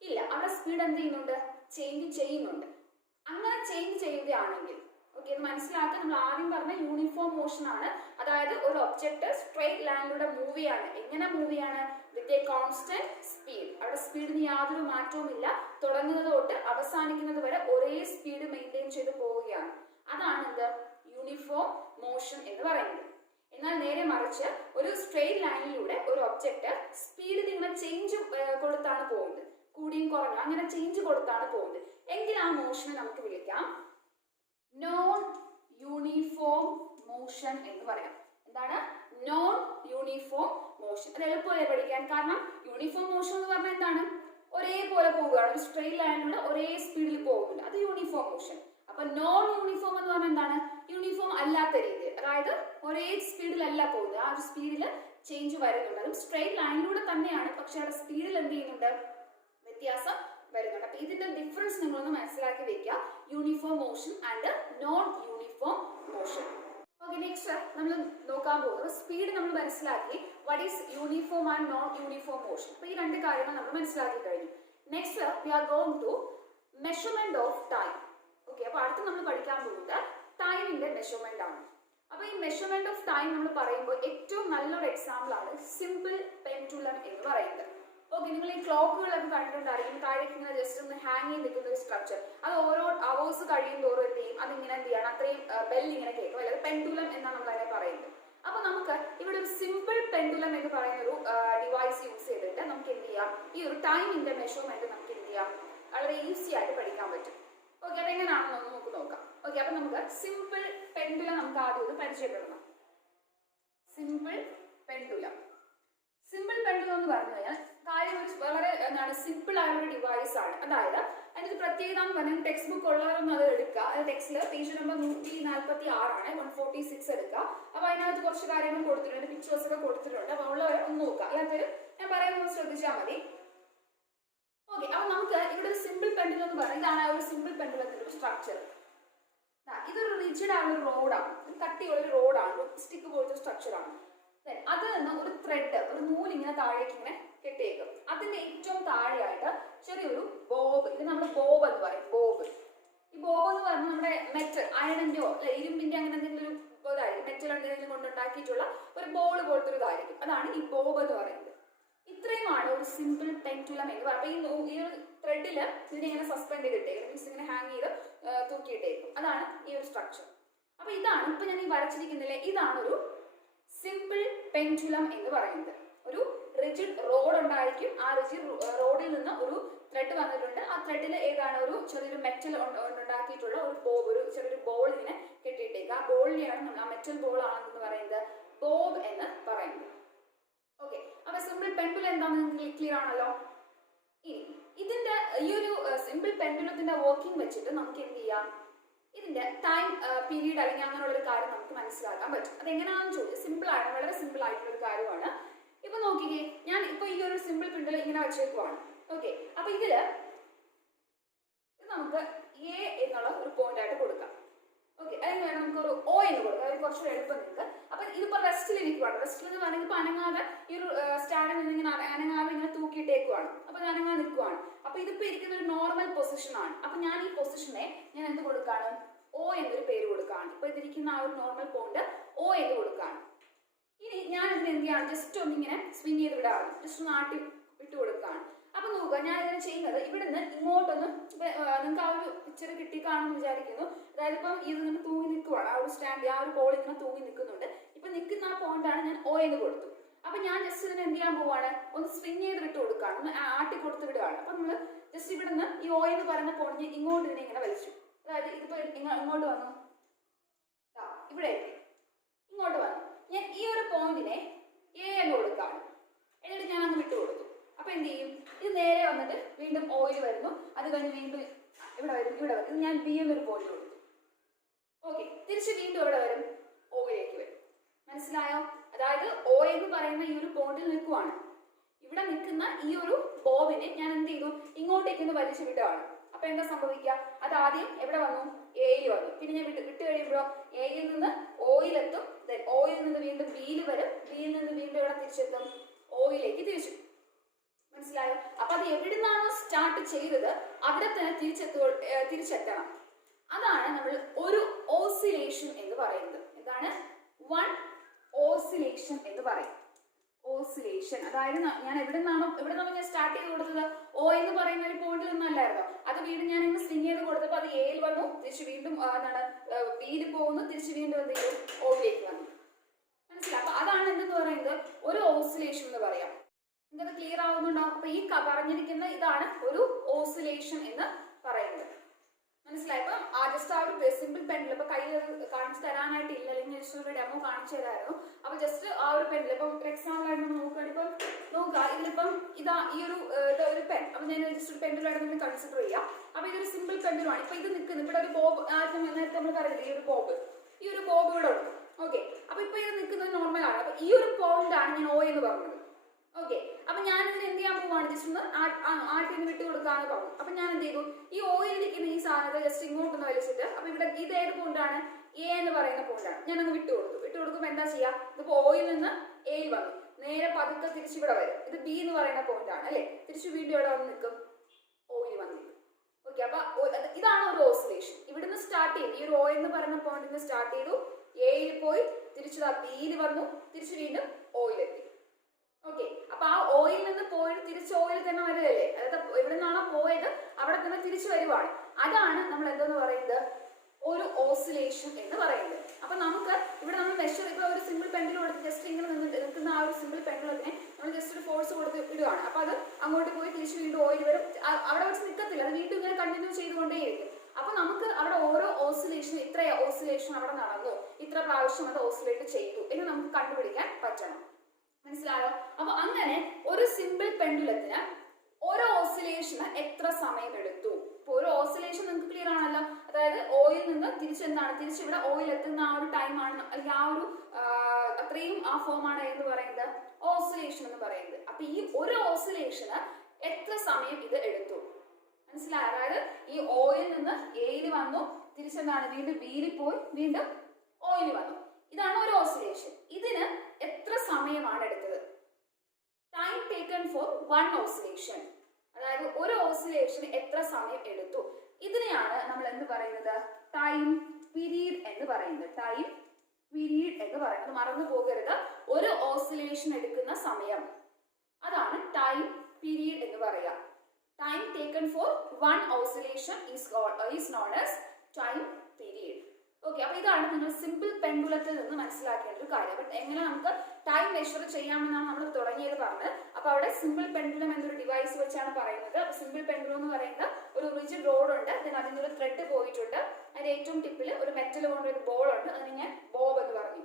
ഇല്ല, അവിടെ സ്പീഡ് എന്ത് ചെയ്യുന്നുണ്ട്, ചേഞ്ച് ചെയ്യുന്നുണ്ട്. അങ്ങനെ ചേഞ്ച് ചെയ്യുകയാണെങ്കിൽ ഓക്കെ, ഇത് മനസ്സിലാക്കാൻ നമ്മൾ ആദ്യം പറഞ്ഞ യൂണിഫോം മോഷൻ ആണ്. അതായത് ഒരു ഒബ്ജക്റ്റ് സ്ട്രെയിറ്റ് ലൈനിലൂടെ മൂവ് ചെയ്യാണ്. എങ്ങനെ മൂവ് ചെയ്യാണ്? With a constant speed. അവിടെ സ്പീഡിന് യാതൊരു മാറ്റവും ഇല്ല, തുടങ്ങുന്നത് തൊട്ട് അവസാനിക്കുന്നത് വരെ ഒരേ സ്പീഡ് മെയിൻറ്റെയിൻ ചെയ്ത് പോവുകയാണ്. അതാണ് എന്ത്, യൂണിഫോം മോഷൻ എന്ന് പറയുന്നത്. എന്നാൽ നേരെ മറിച്ച് ഒരു സ്ട്രെയിറ്റ് ലൈനിലൂടെ ഒരു ഒബ്ജക്റ്റ് സ്പീഡിൽ ഇങ്ങനെ ചേഞ്ച് കൊടുത്താണ് പോകുന്നത്, കൂടിയും കുറഞ്ഞു അങ്ങനെ ചേഞ്ച് കൊടുത്താണ് പോകുന്നത്, എങ്കിൽ ആ മോഷനെ നമുക്ക് വിളിക്കാം നോൺ യൂണിഫോം മോഷൻ എന്ന് പറയാം. എന്താണ്? Non uniform motion. അത് എളുപ്പമല്ലേ പഠിക്കാൻ? കാരണം യൂണിഫോം മോഷൻ എന്ന് പറഞ്ഞാൽ എന്താണ്? ഒരേപോലെ പോവുകയാണ്, ഒരു സ്ട്രെയിറ്റ് ലൈനിലൂടെ ഒരേ സ്പീഡിൽ പോകുന്നുണ്ട്, അത് യൂണിഫോം മോഷൻ. അപ്പൊ നോൺ യൂണിഫോം എന്ന് പറഞ്ഞാൽ എന്താണ്? യൂണിഫോം അല്ലാത്ത രീതിയിൽ, അതായത് ഒരേ സ്പീഡിലല്ല പോകുന്നത്, ആ ഒരു സ്പീഡിൽ ചേഞ്ച് വരുന്നുണ്ട്. അതും സ്ട്രെയിറ്റ് ലൈനിലൂടെ തന്നെയാണ്, പക്ഷെ അവിടെ സ്പീഡിൽ എന്ത് ചെയ്യുന്നുണ്ട്, വ്യത്യാസം വരുന്നുണ്ട്. അപ്പൊ ഇതിന്റെ ഡിഫറൻസ് നിങ്ങളൊന്ന് മനസ്സിലാക്കി വെക്കുക, uniform motion and non uniform motion. Okay, next നമ്മൾ നോക്കാൻ പോകുന്നത് സ്പീഡ് നമ്മൾ മനസ്സിലാക്കി, what is uniform and non uniform motion. അപ്പൊ ഈ രണ്ട് കാര്യങ്ങൾ നമ്മൾ മനസ്സിലാക്കി കഴിഞ്ഞു. Next we are going to measurement of time. Okay, അപ്പൊ അടുത്ത് നമ്മൾ പഠിക്കാൻ പോകുന്നത് ടൈമിന്റെ മെഷർമെന്റ് ആണ്. അപ്പൊ ഈ മെഷർമെന്റ് ഓഫ് ടൈം നമ്മൾ പറയുമ്പോൾ ഏറ്റവും നല്ലൊരു എക്സാമ്പിൾ ആണ് സിമ്പിൾ പെൻഡുലം എന്ന് പറയുന്നത്. ഓക്കെ, നിങ്ങൾ ഈ ക്ലോക്കുകളൊക്കെ കണ്ടിട്ടുണ്ടായിരിക്കും, താഴേക്ക് ഇങ്ങനെ ജസ്റ്റ് ഒന്ന് ഹാങ് ചെയ്ത് നിൽക്കുന്ന ഒരു സ്ട്രക്ചർ. അത് ഓരോ അവേഴ്സ് കഴിയും തോറും എന്ത് ചെയ്യും, അതിങ്ങനെ എന്ത് ചെയ്യണം, അത്രയും ബെൽ ഇങ്ങനെ കേൾക്കും, അല്ലെങ്കിൽ പെൻഡുലം എന്നാണ് നമ്മൾ അതിനെ പറയുന്നത്. അപ്പൊ നമുക്ക് ഇവിടെ ഒരു സിമ്പിൾ പെൻഡുലം എന്ന് പറയുന്ന ഒരു ഡിവൈസ് യൂസ് ചെയ്തിട്ട് നമുക്ക് എന്ത് ചെയ്യാം, ഈ ഒരു ടൈമിന്റെ മെഷർമെന്റ് നമുക്ക് എന്ത് ചെയ്യാം, വളരെ ഈസി ആയിട്ട് പഠിക്കാൻ പറ്റും. ഓക്കെ, അതെങ്ങനെയാണെന്ന് നമുക്ക് നോക്കാം. ഓക്കെ, അപ്പൊ നമുക്ക് സിമ്പിൾ പെൻഡുലം നമുക്ക് ആദ്യം ഒന്ന് പരിചയപ്പെടണം. Simple pendulum. സിമ്പിൾ പെൻഡുലം എന്ന് പറഞ്ഞു കഴിഞ്ഞാൽ കാര്യം വളരെ എന്താണ് സിമ്പിൾ ആയൊരു ഡിവൈസ് ആണ്. അതായത് അതിന് പ്രത്യേകത എന്ന് പറഞ്ഞാൽ ടെക്സ്റ്റ് ബുക്ക് ഉള്ളവരൊന്നും അത് എടുക്കുക. അത് ടെക്സ്റ്റിൽ പേജ് നമ്പർ 146 146 എടുക്കുക. അപ്പൊ അതിനകത്ത് കുറച്ച് കാര്യങ്ങൾ കൊടുത്തിട്ടുണ്ട്, പിക്ചേഴ്സ് ഒക്കെ കൊടുത്തിട്ടുണ്ട്. അപ്പൊ ഉള്ളവരെ ഒന്ന് നോക്കുക. അല്ലാത്തൊരു ഞാൻ പറയുന്നത് ശ്രദ്ധിച്ചാൽ മതി. ഓക്കെ, അപ്പൊ നമുക്ക് ഇവിടെ ഒരു സിമ്പിൾ പെൻഡുലം എന്ന് പറയുന്നത് ഇതാണ് ആ ഒരു സിമ്പിൾ പെൻഡുലത്തിന്റെ ഒരു സ്ട്രക്ചർ. ഇതൊരു റിജിഡ് ആയ ഒരു റോഡാണ്, ഒരു കട്ടിയുള്ള ഒരു റോഡാണ്, സ്റ്റിക്ക് പോലത്തെ സ്ട്രക്ചറാണ്. അതിൽ നിന്ന് ഒരു ത്രെഡ്, ഒരു നൂല് ഇങ്ങനെ താഴേക്ക് ഇങ്ങനെ കെട്ടിയേക്കും. അതിന്റെ ഏറ്റവും താഴെയായിട്ട് ചെറിയൊരു ബോബ്, ഇത് നമ്മൾ ബോബ് എന്ന് പറയും. ബോബ്, ഈ ബോബ് എന്ന് പറയുമ്പോൾ നമ്മുടെ മെറ്റൽ, അയണിന്റെയോ ഇരുമ്പിന്റെ അങ്ങനെ എന്തെങ്കിലും ഒരു ഇതായിരിക്കും, മെറ്റൽ എന്തെങ്കിലും കൊണ്ടുണ്ടാക്കിയിട്ടുള്ള ഒരു ബോൾ പോലത്തെ ഒരു ഇതായിരിക്കും. അതാണ് ഈ ബോബ് എന്ന് പറയുന്നത്. ഇത്രയുമാണ് ഒരു സിമ്പിൾ പെൻഡുലം എന്ന് പറയുന്നത്. അപ്പൊ ഈ ഒരു ത്രെഡിൽ ഇതിനെ ഇങ്ങനെ സസ്പെൻഡ് ചെയ്തിട്ടേക്കും, മീൻസ് ഇങ്ങനെ ഹാങ് ചെയ്ത് തൂക്കിയിട്ടേക്കും. അതാണ് ഈ ഒരു സ്ട്രക്ചർ. അപ്പൊ ഇതാണ് ഇപ്പൊ ഞാൻ ഈ വരച്ചിരിക്കുന്നില്ലേ, ഇതാണ് ഒരു സിമ്പിൾ പെൻഡുലം എന്ന് പറയുന്നത്. ഒരു റിജിഡ് റോഡ് ഉണ്ടായിരിക്കും. ആ റിജിഡ് റോഡിൽ നിന്ന് ഒരു ത്രെഡ് വന്നിട്ടുണ്ട്. ആ ത്രെഡിൽ ഏതാണ് ഒരു ചെറിയൊരു മെറ്റൽ ഉണ്ടാക്കിയിട്ടുള്ള ഒരു ബോബ്, ഒരു ചെറിയൊരു ബോൾ ഇങ്ങനെ കെട്ടിയിട്ടേക്ക്. ആ ബോളിനെയാണ് നമ്മൾ, ആ മെറ്റൽ ബോൾ ആണെന്ന് പറയുന്നത് ബോബ് എന്ന് പറയുന്നത്. ഓക്കെ, അപ്പൊ സിമ്പിൾ പെൻഡുലം എന്താണെന്ന് ക്ലിയർ ആണല്ലോ. ഇനി ഇതിന്റെ ഈ ഒരു സിമ്പിൾ പെൻഡുലത്തിന്റെ വർക്കിംഗ് വെച്ചിട്ട് നമുക്ക് എന്ത് ചെയ്യാം, ഇതിന്റെ ടൈം പീരീഡ് അല്ലെങ്കിൽ അങ്ങനെയുള്ള ഒരു കാര്യം നമുക്ക് മനസ്സിലാക്കാൻ പറ്റും. അത് എങ്ങനെയാണെന്ന് ചോദിച്ചാൽ സിമ്പിൾ ആണ്, വളരെ സിമ്പിൾ ആയിട്ടുള്ള ഒരു കാര്യമാണ്. ഇപ്പൊ നോക്കിക്കേ, ഞാൻ ഇപ്പൊ ഈ ഒരു സിമ്പിൾ പെൻഡുലം ഇങ്ങനെ വെച്ചേക്കുവാണ്. ഓക്കെ, അപ്പൊ ഇത് നമുക്ക് എ എന്നുള്ള ഒരു പോയിന്റ് ആയിട്ട് കൊടുക്കാം. ഓക്കെ, അതിന് വേണം നമുക്കൊരു ഒ എന്ന് കൊടുക്കാം, അത് കുറച്ചുകൂടെ എളുപ്പം നിങ്ങൾക്ക്. അപ്പൊ ഇതിപ്പോ റെസ്റ്റിൽ ഇരിക്കുവാണ്. റെസ്റ്റിൽ എന്ന് പറഞ്ഞാൽ ഇപ്പൊ അനങ്ങാതെ ഈ ഒരു സ്റ്റാൻഡിൽ നിന്ന് ഇങ്ങനെ അനങ്ങാതെ ഇങ്ങനെ തൂക്കിയിട്ടേക്കുവാണ്. അപ്പൊ ഇത് അനങ്ങാതെ നിൽക്കുവാണ്. അപ്പൊ ഇതിപ്പോ ഇരിക്കുന്ന ഒരു നോർമൽ പൊസിഷൻ ആണ്. അപ്പൊ ഞാൻ ഈ പൊസിഷനെ ഞാൻ എന്ത് കൊടുക്കാണ്, ഒ എന്നൊരു പേര് കൊടുക്കാണ്. ഇപ്പൊ ഇതിരിക്കുന്ന ആ ഒരു നോർമൽ പോയിന്റ് ഒ എന്ന് കൊടുക്കാണ്. ഇനി ഞാൻ ഇതിന് എന്ത് ചെയ്യാണ്, ജസ്റ്റ് ഒന്നിങ്ങനെ സ്വിങ് ചെയ്ത് വിടാണ്, ജസ്റ്റ് ഒന്ന് ആട്ടി വിട്ടു കൊടുക്കാണ്. അപ്പൊ നോക്കുക, ഞാൻ ഇതിനെ ചെയ്യുന്നത് ഇവിടുന്ന് ഇങ്ങോട്ടൊന്ന്, നിങ്ങൾക്ക് ആ ഒരു പിക്ചർ കിട്ടി കാണുമെന്ന് വിചാരിക്കുന്നു. അതായത് ഇപ്പം ഇത് ഇങ്ങനെ തൂങ്ങി നിൽക്കുവാണ്, ആ ഒരു സ്റ്റാൻഡ്, ആ ഒരു ബോൾ ഇങ്ങനെ തൂങ്ങി നിൽക്കുന്നുണ്ട്. ഇപ്പൊ നിൽക്കുന്ന ആ പോയിന്റാണ് ഞാൻ ഒ എന്ന് കൊടുത്തു. അപ്പൊ ഞാൻ ജസ്റ്റ് ഇതിനെ എന്ത് ചെയ്യാൻ പോവാണ്, ഒന്ന് സ്വിങ് ചെയ്ത് വിട്ട് കൊടുക്കുകയാണ്, ഒന്ന് ആട്ടി കൊടുത്ത് വിടുകയാണ്. അപ്പൊ നമ്മള് ജസ്റ്റ് ഇവിടുന്ന് ഈ ഒ എന്ന് പറയുന്ന പോയിന്റ് ഇങ്ങോട്ട് ഇതിനെ ഇങ്ങനെ വലിച്ചു. അതായത് ഇതിപ്പോ ഇങ്ങോട്ട് വന്നു, ഇവിടെ ഇങ്ങോട്ട് വന്നു. ഞാൻ ഈ ഒരു പോയിന്റിനെ എ എന്ന് കൊടുക്കുകയാണ്. എന്നിട്ട് ഞാൻ അങ്ങ് വിട്ടു കൊടുത്തു. അപ്പൊ എന്ത് ചെയ്യും, ഇത് നേരെ വന്നിട്ട് വീണ്ടും ഓയിൽ വരുന്നു. അത് കഴിഞ്ഞ് വീണ്ടും ഇവിടെ വരും, ഇവിടെ വരും. ഇത് ഞാൻ ബി എന്നൊരു പോയിന്റ് കൊടുത്തു. ഓക്കെ, തിരിച്ച് വീണ്ടും എവിടെ വരും, ഓയിലേക്ക് വരും. മനസ്സിലായോ? അതായത് ഒ എന്ന് പറയുന്ന ഈ ഒരു പോയിന്റിൽ നിൽക്കുവാണ്. ഇവിടെ നിൽക്കുന്ന ഈ ഒരു ബോബിനെ ഞാൻ എന്ത് ചെയ്തു, ഇങ്ങോട്ടേക്ക് ഒന്ന് വലിച്ചു വിടുകയാണ്. അപ്പൊ എന്താ സംഭവിക്കുക, അത് ആദ്യം എവിടെ വന്നു, എയിൽ വന്നു. പിന്നെ ഞാൻ വിട്ട് കഴിയുമ്പോഴോ എയിൽ നിന്ന് ഓയിലെത്തും. ഓയിൽ നിന്ന് വീണ്ടും ബിയിൽ വരും. ബിയിൽ നിന്ന് വീണ്ടും ഇവിടെ തിരിച്ചെത്തും, ഓയിലേക്ക് തിരിച്ചു. മനസ്സിലായോ? അപ്പൊ അത് എവിടുന്നാണോ സ്റ്റാർട്ട് ചെയ്തത് അവിടെ തന്നെ തിരിച്ചെത്തണം. അതാണ് നമ്മൾ ഒരു ഓസിലേഷൻ എന്ന് പറയുന്നത്. എന്താണ്, വൺ ഓസിലേഷൻ എന്ന് പറയും. ഓസിലേഷൻ, അതായത് ഞാൻ ഇവിടെ നിന്നാണ് ഞാൻ സ്റ്റാർട്ട് ചെയ്ത് കൊടുത്തത്, ഓ എന്ന് പറയുന്ന ഒരു പോയിന്റിൽ ഒന്നും അല്ലായിരുന്നോ. അത് വീണ്ടും ഞാൻ ഇങ്ങനെ സ്വിങ് ചെയ്ത് കൊടുത്തപ്പോൾ അത് എയിൽ വന്നു, തിരിച്ച് വീണ്ടും എന്താണ് ബിയിൽ പോകുന്നു, തിരിച്ച് വീണ്ടും എന്ത് ചെയ്യും, ഓയിലേക്ക് വന്നു. മനസ്സിലായി? അപ്പൊ അതാണ് എന്തെന്ന് പറയുന്നത് ഒരു ഓസിലേഷൻ എന്ന് പറയാം. നിങ്ങൾക്ക് ക്ലിയർ ആവുന്നുണ്ടോ? അപ്പൊ ഈ പറഞ്ഞിരിക്കുന്ന ഇതാണ് ഒരു ഓസിലേഷൻ എന്ന് പറയുന്നത്. മനസ്സിലായി? ഇപ്പം ജസ്റ്റ് ആ ഒരു സിമ്പിൾ പെൻഡിൽ ഇപ്പൊ കയ്യിൽ കാണിച്ചു തരാനായിട്ടില്ല, അല്ലെങ്കിൽ ജസ്റ്റ് ഒരു ഡെമോ കാണിച്ചു തരായിരുന്നു. അപ്പൊ ജസ്റ്റ് ആ ഒരു പെൻഡിൽ ഇപ്പം എക്സാമ്പിൾ ആയിട്ട് നോക്കുകയാണെങ്കിൽ ഇപ്പം നോക്കുക, ഇതിലിപ്പം ഇതാ ഈ ഒരു പെൻ. അപ്പൊ ഞാൻ ജസ്റ്റ് ഒരു പെൻഡിലായിട്ട് നമ്മൾ കൺസിഡർ ചെയ്യാം. അപ്പൊ ഇതൊരു സിമ്പിൾ പെൻഡിലാണ്. ഇപ്പൊ ഇത് നിൽക്കുന്നു, ഇവിടെ ഒരു ബോബ് നേരത്തെ നമ്മൾ പറയുന്നത് ഈ ഒരു ബോബ് ഇവിടെ ഉണ്ട്. ഓക്കെ, അപ്പൊ ഇപ്പൊ ഇത് നിൽക്കുന്നത് നോർമൽ ആണ്. അപ്പൊ ഈ ഒരു പോയിന്റ് ആണ് ഞാൻ ഒ എന്ന് പറഞ്ഞത്. ഓക്കെ, അപ്പൊ ഞാൻ ഇതിന് എന്ത് ചെയ്യാൻ പോവാണ്, ജസ്റ്റ് ഒന്ന് ആട്ടിന്ന് വിട്ട് കൊടുക്കാന്ന് പറഞ്ഞു. അപ്പൊ ഞാൻ എന്ത് ചെയ്തു, ഈ ഓയിൽ നിൽക്കുന്ന ഈ സാധനത്തെ ജസ്റ്റ് ഇങ്ങോട്ടൊന്ന് വലിച്ചിട്ട്, അപ്പൊ ഇവിടെ ഇത് ഏത് പോയിന്റാണ്, എ എന്ന് പറയുന്ന പോയിന്റാണ്. ഞാൻ അങ്ങ് വിട്ടു കൊടുക്കുമ്പോൾ എന്താ ചെയ്യാ, ഇതിപ്പോ ഓയിൽ നിന്ന് എയിൽ വന്നു, നേരെ പതുക്കെ തിരിച്ചിവിടെ വരും. ഇത് ബി എന്ന് പറയുന്ന പോയിന്റ് ആണ് അല്ലെ, തിരിച്ചു വീണ്ടും ഇവിടെ വന്ന് നിൽക്കും, ഓയിൽ വന്ന് നിൽക്കും. ഓക്കെ, അപ്പൊ ഇതാണ് ഒരു ഓസിലേഷൻ. ഇവിടുന്ന് സ്റ്റാർട്ട് ചെയ്തു, ഈ ഒരു ഓയിൽ എന്ന് പറയുന്ന പോയിന്റിൽ നിന്ന് സ്റ്റാർട്ട് ചെയ്തു, എയിൽ പോയി തിരിച്ചു ബിയിൽ വന്നു, തിരിച്ചു വീണ്ടും ഓയിലെത്തി. ഓക്കെ, അപ്പൊ ആ ഓയിൽ നിന്ന് പോയിട്ട് തിരിച്ച് ഓയിൽ തന്നെ വരികയല്ലേ, അതായത് എവിടെ നിന്നാണോ പോയത് അവിടെ തന്നെ തിരിച്ചു വരുവാണ്. അതാണ് നമ്മൾ എന്തെന്ന് പറയുന്നത്, ഒരു ഓസിലേഷൻ എന്ന് പറയുന്നത്. അപ്പൊ നമുക്ക് ഇവിടെ നമ്മൾ മെഷർ, ഇപ്പൊ ഒരു സിമ്പിൾ പെൻഡിൽ കൊടുത്ത് ജസ്റ്റ് ഇങ്ങനെ നിൽക്കുന്ന ആ ഒരു സിമ്പിൾ പെൻഡിലത്തിനെ നമ്മൾ ജസ്റ്റ് ഒരു ഫോഴ്സ് കൊടുത്ത് ഇടുകയാണ്. അപ്പൊ അത് അങ്ങോട്ട് പോയി തിരിച്ച് വീണ്ടും ഓയിൽ വരും. അവിടെ വെച്ച് നിൽക്കത്തില്ല, അത് വീണ്ടും ഇങ്ങനെ കണ്ടിന്യൂ ചെയ്തുകൊണ്ടേയിരിക്കും. അപ്പൊ നമുക്ക് അവിടെ ഓരോ ഓസിലേഷൻ, ഇത്ര ഓസിലേഷൻ അവിടെ നടന്നു, ഇത്ര പ്രാവശ്യം അത് ഓസിലേറ്റ് ചെയ്തു എന്ന് നമുക്ക് കണ്ടുപിടിക്കാൻ പറ്റണം. മനസ്സിലായോ? അപ്പൊ അങ്ങനെ ഒരു സിമ്പിൾ പെൻഡുലത്തിന് ഓരോ ഓസിലേഷന് എത്ര സമയം എടുത്തു? ഇപ്പൊ ഒരു ഓസിലേഷൻ നിങ്ങൾക്ക് ക്ലിയർ ആണല്ലോ, അതായത് ഓയിൽ നിന്ന് തിരിച്ച് ഇവിടെ ഓയിൽ എത്തുന്ന ആ ഒരു ടൈം ആണ്, അല്ലെങ്കിൽ ആ ഒരു അത്രയും ആ ഫോം ആണ് എന്ന് പറയുന്നത് ഓസിലേഷൻ എന്ന് പറയുന്നത്. അപ്പൊ ഈ ഒരു ഓസിലേഷന് എത്ര സമയം ഇത് എടുത്തു? മനസ്സിലായോ? അതായത് ഈ ഓയിൽ നിന്ന് എയിൽ വന്നു, തിരിച്ചെന്താണ് വീണ്ടും ബിയിൽ പോയി, വീണ്ടും ഓയിൽ വന്നു. ഇതാണ് ഒരു ഓസിലേഷൻ. ഇതിന് എത്ര സമയമാണ് എടുത്തത്? Time taken four one oscillation, അതായത് ഒരു ഓസിലേഷന് എത്ര സമയം എടുത്തു? ഇതിനെയാണ് നമ്മൾ എന്ത് പറയുന്നത്? ടൈം പീരീഡ് എന്ന് പറയുന്നത്. ടൈം പീരീഡ് എന്ന് പറയുന്നത് മറന്നു പോകരുത്. ഒരു ഓസിലേഷൻ എടുക്കുന്ന സമയം, അതാണ് ടൈം പീരീഡ് എന്ന് പറയുക. Time taken four one oscillation is known as time period. Okay, അപ്പൊ ഇതാണ് നിങ്ങൾ സിമ്പിൾ പെൻഡുലത്തിൽ നിന്ന് മനസ്സിലാക്കേണ്ട ഒരു കാര്യം. ബട്ട് എങ്ങനെ നമുക്ക് ടൈം മെഷർ ചെയ്യാമെന്നാണ് നമ്മൾ തുടങ്ങിയത് പറഞ്ഞത്. അപ്പൊ അവിടെ സിമ്പിൾ പെൻഡുലം എന്നൊരു ഡിവൈസ് വെച്ചാണ് പറയുന്നത്. അപ്പൊ സിമ്പിൾ പെൻഡുലം എന്ന് പറയുന്ന ഒരു റിജിഡ് റോഡ് ഉണ്ട്, അതിന് ഒരു ത്രെഡ് പോയിട്ടുണ്ട്, അതിന്റെ ഏറ്റവും ടിപ്പിൽ ഒരു മെറ്റൽ കൊണ്ട് ഒരു ബോൾ ഉണ്ട്, അതിന് ഞാൻ ബോബ് എന്ന് പറഞ്ഞു.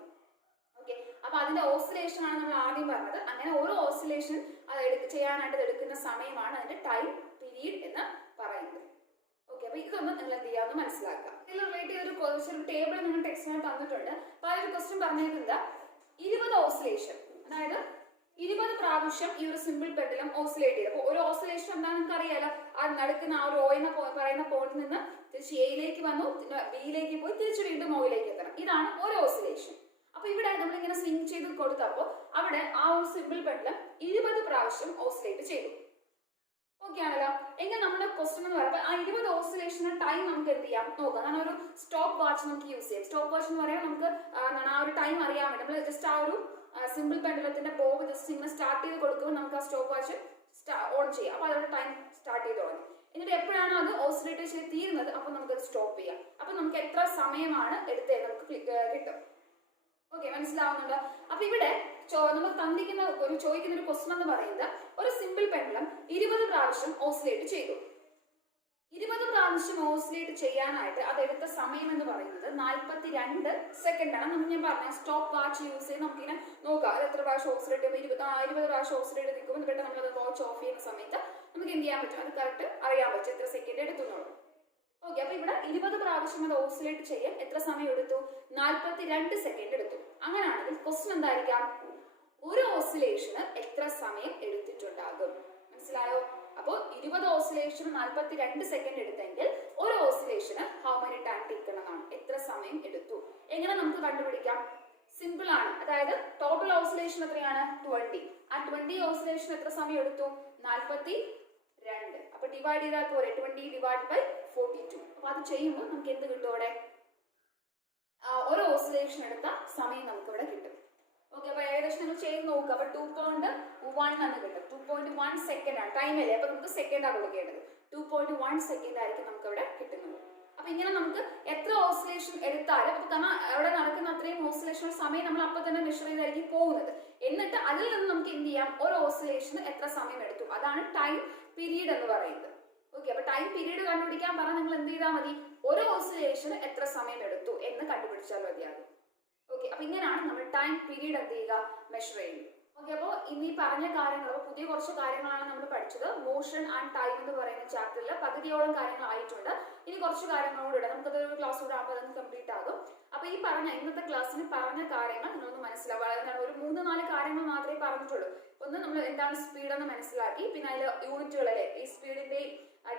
ഓക്കെ, അപ്പൊ അതിന്റെ ഓസിലേഷൻ ആണ് നമ്മൾ ആദ്യം പറഞ്ഞത്. അങ്ങനെ ഒരു ഓസിലേഷൻ അത് ചെയ്യാനായിട്ട് എടുക്കുന്ന സമയമാണ് അതിന്റെ ടൈം പീരീഡ് എന്ന് പറയുന്നത്. ഓക്കെ, അപ്പൊ ഇതൊന്നും നിങ്ങൾ എന്ത് ചെയ്യാമെന്ന് മനസ്സിലാക്കുക. ഇതിൽ റിലേറ്റ് ചെയ്തൊരു കുറച്ചൊരു ടേബിൾ നിങ്ങൾ ടെക്സ്റ്റിന് തന്നിട്ടുണ്ട്. അപ്പൊ ആ ഒരു ക്വസ്റ്റ്യൻ പറഞ്ഞിട്ടുണ്ട് 20 ഓസിലേഷൻ, അതായത് 20 പ്രാവശ്യം ഈ ഒരു സിമ്പിൾ പെൻഡുലം ഓസിലേറ്റ് ചെയ്ത്. അപ്പോൾ ഒരു ഓസിലേഷൻ എന്താണെന്ന് നിങ്ങൾക്ക് അറിയാലോ, ആ നടക്കുന്ന ആ ഒരു ഓ എന്ന് പറയുന്ന പോയിന്റിൽ നിന്ന് തിരിച്ച് എയിലേക്ക് വന്നു, ബിയിലേക്ക് പോയി, തിരിച്ച് വീണ്ടും ഓയിലേക്ക് എത്തണം. ഇതാണ് ഒരു ഓസിലേഷൻ. അപ്പൊ ഇവിടെ നമ്മളിങ്ങനെ സ്വിങ് ചെയ്ത് കൊടുത്തപ്പോൾ അവിടെ ആ ഒരു സിമ്പിൾ പെൻഡുലം 20 പ്രാവശ്യം ഓസിലേറ്റ് ചെയ്തു. ഓക്കെ ആണല്ലോ. എങ്കിൽ നമ്മുടെ ക്വസ്റ്റ്യൻ എന്ന് പറയുമ്പോൾ ആ 20 ഓസിലേഷൻ ടൈം നമുക്ക് എന്ത് ചെയ്യാം നോക്കാം. കാരണം ഒരു സ്റ്റോപ്പ് വാച്ച് നമുക്ക് യൂസ് ചെയ്യാം. സ്റ്റോപ്പ് വാച്ച് എന്ന് പറയുമ്പോൾ നമുക്ക് ആ ഒരു ടൈം അറിയാൻ വേണ്ടി നമ്മൾ ജസ്റ്റ് ആ ഒരു സിമ്പിൾ പെൻഡുലത്തിന്റെ ബോബ് ജസ്റ്റ് ഇങ്ങനെ സ്റ്റാർട്ട് ചെയ്ത് കൊടുക്കുമ്പോൾ നമുക്ക് ആ സ്റ്റോപ്പ് വാച്ച് ഓൺ ചെയ്യാം. അപ്പൊ അതോടെ ടൈം സ്റ്റാർട്ട് ചെയ്ത് തുടങ്ങി. എന്നിട്ട് എപ്പോഴാണ് അത് ഓസിലേറ്റ് ചെയ്ത് തീരുന്നത് അപ്പൊ നമുക്കത് സ്റ്റോപ്പ് ചെയ്യാം. അപ്പൊ നമുക്ക് എത്ര സമയമാണ് എടുത്തത് നമുക്ക് കിട്ടും. ഓക്കെ, മനസ്സിലാവുന്നുണ്ടോ? അപ്പൊ ഇവിടെ നമുക്ക് തന്നിരിക്കുന്ന ചോദിക്കുന്ന ഒരു ക്വസ്റ്റ്യൻ എന്ന് പറയുന്നത് ഒരു സിമ്പിൾ പെൻഡുലം 20 പ്രാവശ്യം ഓസിലേറ്റ് ചെയ്തു. 20 പ്രാവശ്യം ഓസിലേറ്റ് ചെയ്യാനായിട്ട് അതെടുത്ത സമയം എന്ന് പറയുന്നത് 42 സെക്കൻഡ് ആണ്. നമുക്ക് ഞാൻ പറഞ്ഞ സ്റ്റോപ്പ് വാച്ച് യൂസ് ചെയ്ത് നമുക്കിങ്ങനെ നോക്കാം അത് എത്ര പ്രാവശ്യം ഓസിലേറ്റ് ചെയ്യുമ്പോൾ 20 പ്രാവശ്യം ഓസിലേറ്റ് നിൽക്കുമ്പോൾ എന്നിട്ട് നമ്മളത് വാച്ച് ഓഫ് ചെയ്യുന്ന സമയത്ത് നമുക്ക് എന്ത് ചെയ്യാൻ പറ്റും, അത് കറക്റ്റ് അറിയാൻ പറ്റും എത്ര സെക്കൻഡ് എടുത്തുന്നുള്ളൂ. ഓക്കെ, അപ്പൊ ഇവിടെ 20 പ്രാവശ്യം അത് ഓസിലേറ്റ് ചെയ്യാൻ എത്ര സമയം എടുത്തു? 42 സെക്കൻഡ് എടുത്തു. അങ്ങനെയാണെങ്കിൽ ക്വസ്റ്റ്യൻ എന്തായിരിക്കാം? ഒരു ഓസിലേഷന് എത്ര സമയം എടുത്തിട്ടുണ്ടാകും? മനസ്സിലായോ? അപ്പോൾ 20 ഓസിലേഷന് 42 സെക്കൻഡ് എടുത്തെങ്കിൽ ഒരു ഓസിലേഷന് ഹൗ മെനി ടൈം ടേക്കൺ എന്നാണ്, എത്ര സമയം എടുത്തു. എങ്ങനെ നമുക്ക് കണ്ടുപിടിക്കാം? സിമ്പിൾ ആണ്. അതായത് ടോട്ടൽ ഓസിലേഷൻ എത്രയാണ്? 20. ആ 20 ഓസിലേഷൻ എത്ര സമയം എടുത്തു? 42. അപ്പൊ ഡിവൈഡ് ചെയ്താൽ പോരെ, 20 ഡിവൈഡ് ബൈ 42. അപ്പൊ അത് ചെയ്യുമ്പോൾ നമുക്ക് എന്ത് കിട്ടും? അവിടെ ഒരു ഓസിലേഷൻ എടുത്ത സമയം നമുക്ക് ഇവിടെ കിട്ടും. ഓക്കെ, അപ്പൊ ഏകദേശം നിങ്ങൾ ചെയ്ത് നോക്കുക. അപ്പൊ 2.1 എന്ന് കിട്ടും. 2.1 സെക്കൻഡ് ആണ് ടൈം അല്ലേ, അപ്പൊ നമുക്ക് സെക്കൻഡാണ് കൊടുക്കേണ്ടത്. 2.1 സെക്കൻഡ് ആയിരിക്കും നമുക്ക് ഇവിടെ കിട്ടുന്നത്. അപ്പൊ ഇങ്ങനെ നമുക്ക് എത്ര ഓസിലേഷൻ എടുത്താലും അപ്പൊ കാരണം അവിടെ നടക്കുന്ന അത്രയും ഓസിലേഷൻ സമയം നമ്മൾ അപ്പൊ തന്നെ മെഷർ ചെയ്തായിരിക്കും പോകുന്നത്. എന്നിട്ട് അതിൽ നിന്ന് നമുക്ക് എന്ത് ചെയ്യാം, ഒരു ഓസിലേഷന് എത്ര സമയം എടുത്തു, അതാണ് ടൈം പീരീഡ് എന്ന് പറയുന്നത്. ഓക്കെ, അപ്പൊ ടൈം പീരീഡ് കണ്ടുപിടിക്കാൻ പറഞ്ഞാൽ നിങ്ങൾ എന്ത് ചെയ്താൽ മതി, ഒരു ഓസിലേഷന് എത്ര സമയം എടുത്തു എന്ന് കണ്ടുപിടിച്ചാൽ മതിയാകും. ഓക്കെ, അപ്പൊ ഇങ്ങനെയാണ് നമ്മൾ ടൈം പീരീഡ് എന്ത് ചെയ്യുക, മെഷർ ചെയ്യുന്നത്. ഓക്കെ, അപ്പോൾ ഇനി പറഞ്ഞ കാര്യങ്ങൾ, അപ്പോൾ പുതിയ കുറച്ച് കാര്യങ്ങളാണ് നമ്മൾ പഠിച്ചത്. മോഷൻ ആൻഡ് ടൈം എന്ന് പറയുന്ന ചാപ്റ്ററിൽ പകുതിയോളം കാര്യങ്ങൾ ആയിട്ടുണ്ട്. ഇനി കുറച്ച് കാര്യങ്ങളോട് ഇടാം, നമുക്കത് ഒരു ക്ലാസ് കൂടെ ആകുമ്പോൾ അതൊന്ന് കംപ്ലീറ്റ് ആകും. അപ്പൊ ഈ ഇന്നത്തെ ക്ലാസ്സിന് പറഞ്ഞ കാര്യങ്ങൾ നിങ്ങളൊന്ന് മനസ്സിലാവുക. അതായത് ഒരു 3-4 കാര്യങ്ങൾ മാത്രമേ പറഞ്ഞിട്ടുള്ളൂ. ഒന്ന് നമ്മൾ എന്താണ് സ്പീഡ് എന്ന് മനസ്സിലാക്കി, പിന്നെ അതിൽ യൂണിറ്റുകൾ അല്ലെ, ഈ സ്പീഡിന്റെ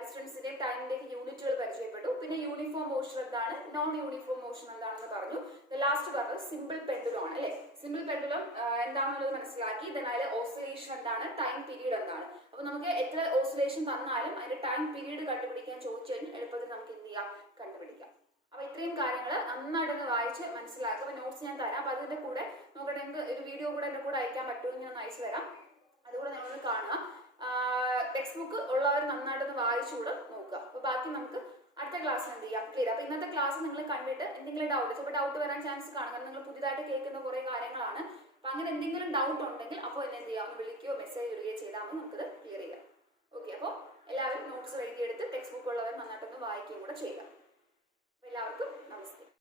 ഡിസ്റ്റൻസിന്റെ ടൈമിലേക്ക് യൂണിറ്റുകൾ പരിചയപ്പെട്ടു. പിന്നെ യൂണിഫോം മോഷൻ എന്താണ്, നോൺ യൂണിഫോം മോഷൻ എന്താണെന്ന് പറഞ്ഞു. ലാസ്റ്റ് പറഞ്ഞത് സിമ്പിൾ പെൻഡുലം ആണ് അല്ലെ. സിമ്പിൾ പെൻഡുലം എന്താണെന്നുള്ളത് മനസ്സിലാക്കി. അതിൽ ഓസിലേഷൻ എന്താണ്, ടൈം പീരീഡ് എന്താണ്. അപ്പൊ നമുക്ക് എത്ര ഓസിലേഷൻ തന്നാലും അതിന്റെ ടൈം പീരീഡ് കണ്ടുപിടിക്കാൻ ചോദിച്ചു കഴിഞ്ഞാൽ എളുപ്പത്തിൽ നമുക്ക് എന്ത് ചെയ്യാം, കണ്ടുപിടിക്കാം. അപ്പൊ ഇത്രയും കാര്യങ്ങൾ നന്നായിട്ടൊന്ന് വായിച്ച് മനസ്സിലാക്കുക. അപ്പൊ നോട്ട്സ് ഞാൻ തരാം. അപ്പൊ അതിന്റെ കൂടെ നോക്കട്ടെ, നിങ്ങൾക്ക് ഒരു വീഡിയോ കൂടെ എന്റെ കൂടെ അയക്കാൻ പറ്റുമെന്ന് ഞാൻ അയച്ചു തരാം. അതുകൂടെ നിങ്ങൾ കാണുക. ടെക്സ്റ്റ് ബുക്ക് ഉള്ളവർ നന്നായിട്ടൊന്ന് വായിച്ചുകൂടെ നോക്കുക. അപ്പൊ ബാക്കി നമുക്ക് അടുത്ത ക്ലാസ്സിൽ എന്ത് ചെയ്യാം, ക്ലിയർ. അപ്പൊ ഇന്നത്തെ ക്ലാസ് നിങ്ങൾ കണ്ടിട്ട് എന്തെങ്കിലും ചിലപ്പോൾ ഡൗട്ട് വരാൻ ചാൻസ് കാണും. കാരണം നിങ്ങൾ പുതിയതായിട്ട് കേൾക്കുന്ന കുറെ കാര്യങ്ങളാണ്. അപ്പൊ അങ്ങനെ എന്തെങ്കിലും ഡൗട്ട് ഉണ്ടെങ്കിൽ അപ്പോൾ എന്നെ എന്ത് ചെയ്യാം, വിളിക്കുകയോ മെസ്സേജ് ഇടുകയോ ചെയ്താൽ നമുക്കത് ക്ലിയർ ചെയ്യാം. ഓക്കെ, അപ്പോൾ എല്ലാവരും നോട്ട്സ് എഴുതിയെടുത്ത് ടെക്സ്റ്റ് ബുക്ക് ഉള്ളവർ നന്നായിട്ടൊന്ന് വായിക്കുകയും കൂടെ ചെയ്യുക. എല്ലാവർക്കും നമസ്തേ.